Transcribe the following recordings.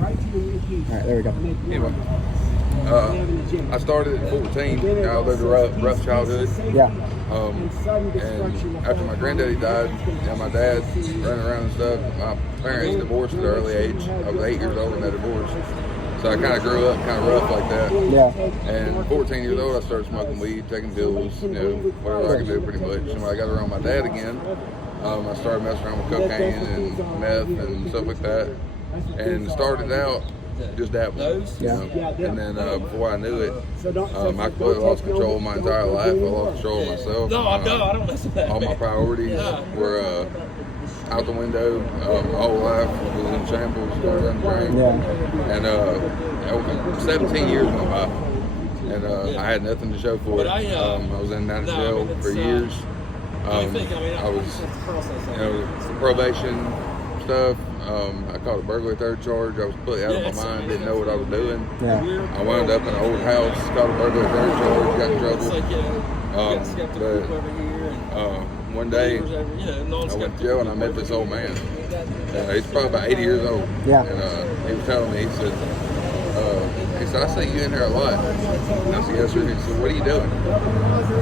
right, there we go. Anyway, I started at 14. I lived a rough childhood. Yeah. And after my granddaddy died, my dad running around and stuff, my parents divorced at an early age. I was 8 years old when they divorced. So I kind of grew up kind of rough like that. Yeah. And 14 years old, I started smoking weed, taking pills, whatever I could do pretty much. And when I got around my dad again, I started messing around with cocaine and meth and stuff like that. And started out just dabbling, And then before I knew it, I completely lost control of my entire life. I lost control of myself. No, I don't listen to that. All my priorities were out the window. My whole life was in shambles, going down the drain. And 17 years went by, and I had nothing to show for it. I was in and out of jail for years. I was, probation stuff. I caught a burglary third charge. I was completely out of my mind, didn't know what I was doing. Yeah. I wound up in an old house, caught a burglary third charge, got in trouble. But one day, I went to jail and I met this old man. He's probably about 80 years old. Yeah. And he was telling me, he said, I see you in there a lot. And I said, yes, sir. He said, what are you doing?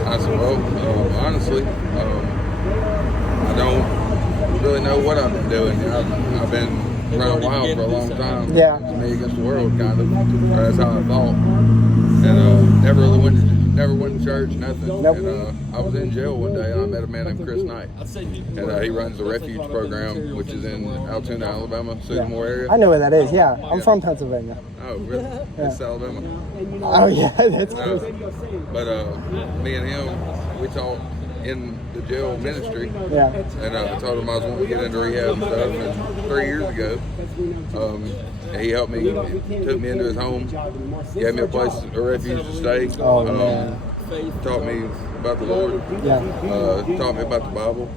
I said, well, honestly, I don't really know what I've been doing. I've been running wild for a long time. Yeah. To me against the world, kind of. That's how I thought. And never went to church, nothing. Nope. And I was in jail one day, and I met a man named Chris Knight. And he runs the Refuge program, which is in Altoona, Alabama, Sycamore area. I know where that is, yeah. I'm from Pennsylvania. Oh, really? It's Alabama. Oh, yeah, that's cool. But me and him, we talked in the jail ministry. Yeah. And I told him I was wanting to get into rehab and stuff. And 3 years ago, he helped me, took me into his home, gave me a place, a refuge to stay. Taught me about the Lord. Yeah. Taught me about the Bible.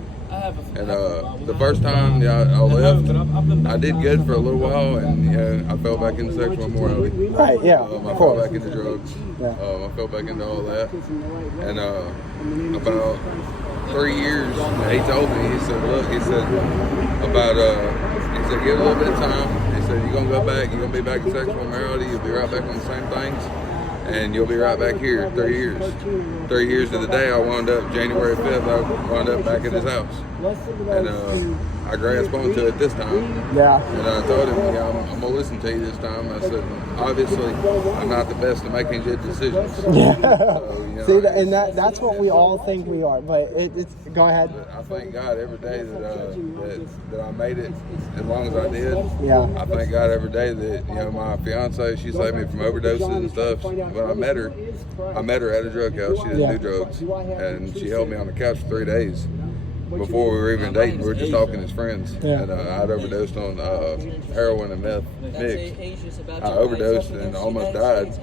And the first time I left, I did good for a little while, and I fell back into sexual immorality. Right, yeah. I fell back into drugs. I fell back into all that. And about 3 years, he told me, he said, look, he said, give it a little bit of time. He said, you're going to go back, you're going to be back in sexual immorality, you'll be right back on the same things, and you'll be right back here in 3 years. 3 years to the day, I wound up, January 5th, I wound up back at his house. And I grasped onto it this time. Yeah. And I told him, I'm going to listen to you this time. I said, obviously, I'm not the best at making good decisions. Yeah. So, See, and that's what we all think we are, but it's go ahead. I thank God every day that I made it as long as I did. Yeah. I thank God every day that, my fiance, she saved me from overdoses and stuff. When I met her at a drug house. She didn't do drugs. And she held me on the couch for 3 days. Before we were even dating, we were just talking as friends. Yeah. And I'd overdosed on heroin and meth mixed. I overdosed and almost died.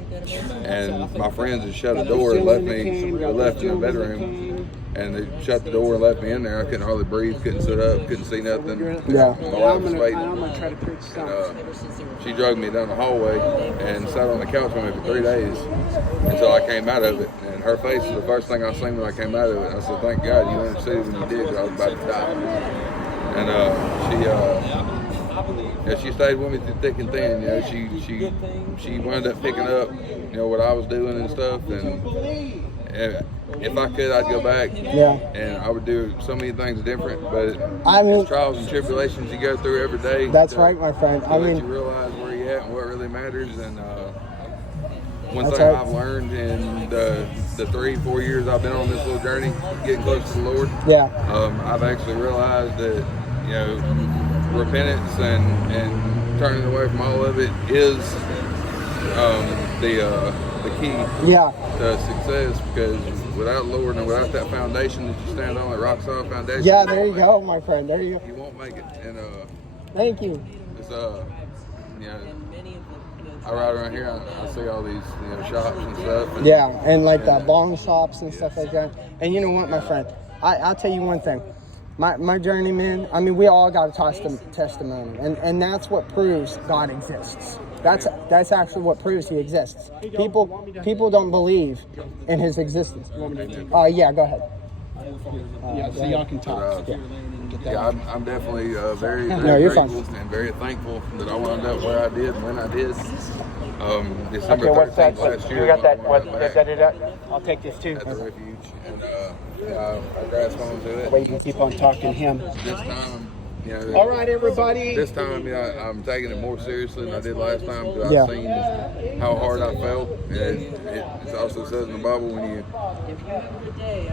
And my friends had shut the door and left in the bedroom. And they shut the door and left me in there. I couldn't hardly breathe, couldn't sit up, couldn't see nothing. Yeah. My wife was waiting. And she drugged me down the hallway and sat on the couch with me for 3 days until I came out of it. And her face was the first thing I seen when I came out of it. I said, thank God you interceded when you did, because I was about to die. And she stayed with me through thick and thin. She wound up picking up, what I was doing and stuff. And if I could, I'd go back. Yeah. And I would do so many things different. But it's trials and tribulations you go through every day. That's right, my friend. You realize where you're at and what really matters. And one thing I've learned in the 3-4 years I've been on this little journey, getting close to the Lord. Yeah. I've actually realized that, repentance and turning away from all of it is the key to success, because without Lord and without that foundation that you stand on, that rock solid foundation. Yeah, there you go, my friend. There you go. You won't make it. And thank you. It's I ride around here, I see all these shops and stuff. And, and like the bong shops and stuff like that. And you know what, my friend? I'll tell you one thing. My journey, man, I mean, we all got a testimony. And that's what proves God exists. That's actually what proves he exists. People don't believe in his existence. Yeah, go ahead. So y'all can talk. get that. Yeah, I'm definitely very, No, very you're grateful fine. and very thankful that I wound up where I did and when I did. December Okay, what's 13th that? last year. You got that? when I What? went back I'll take this too. at the refuge, and I grasped onto it. Way you can keep on talking to him. This time, you know, All right, everybody. this time, I'm taking it more seriously than I did last time because Yeah. I've seen how hard I felt, and it also says in the Bible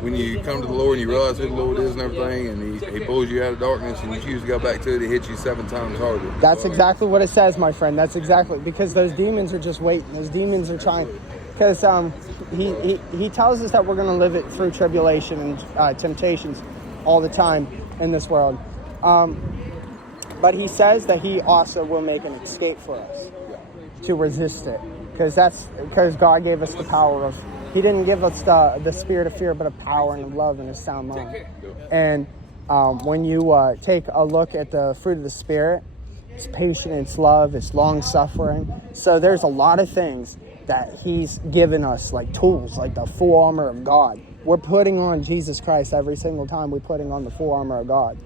when you come to the Lord and you realize who the Lord is and everything, and He pulls you out of darkness and you choose to go back to it, He hits you 7 times harder. That's exactly what it says, my friend. That's exactly, because those demons are just waiting. Those demons are trying, because he tells us that we're going to live it through tribulation and temptations all the time in this world. But he says that he also will make an escape for us to resist it, because God gave us the power of. He didn't give us the spirit of fear, but of power and of love and a sound mind. And when you take a look at the fruit of the Spirit, it's patient, it's love, it's long-suffering. So there's a lot of things that He's given us, like tools, like the full armor of God. We're putting on Jesus Christ every single time we're putting on the full armor of God,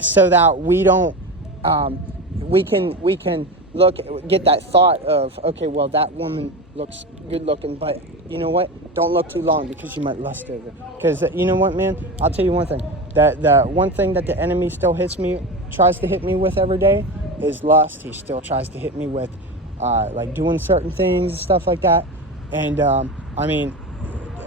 so that we don't, we can get that thought of, okay, well, that woman looks good looking, but you know what? Don't look too long, because you might lust over. Because you know what, man? I'll tell you one thing. The one thing that the enemy still tries to hit me with every day is lust. He still tries to hit me with like doing certain things and stuff like that. And I mean,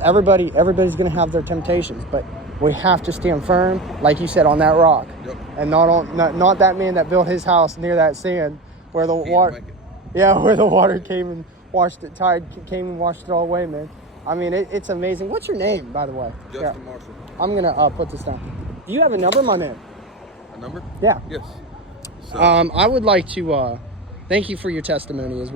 everybody's gonna have their temptations, but we have to stand firm, like you said, on that rock. Yep. And not that man that built his house near that sand where the water, where the water came and washed it, came and washed it all away, man. I mean, it's amazing. What's your name, by the way? Justin Marshall. I'm gonna put this down. Do you have a number, my man? A number? Yeah. Yes. So, I would like to thank you for your testimony as well.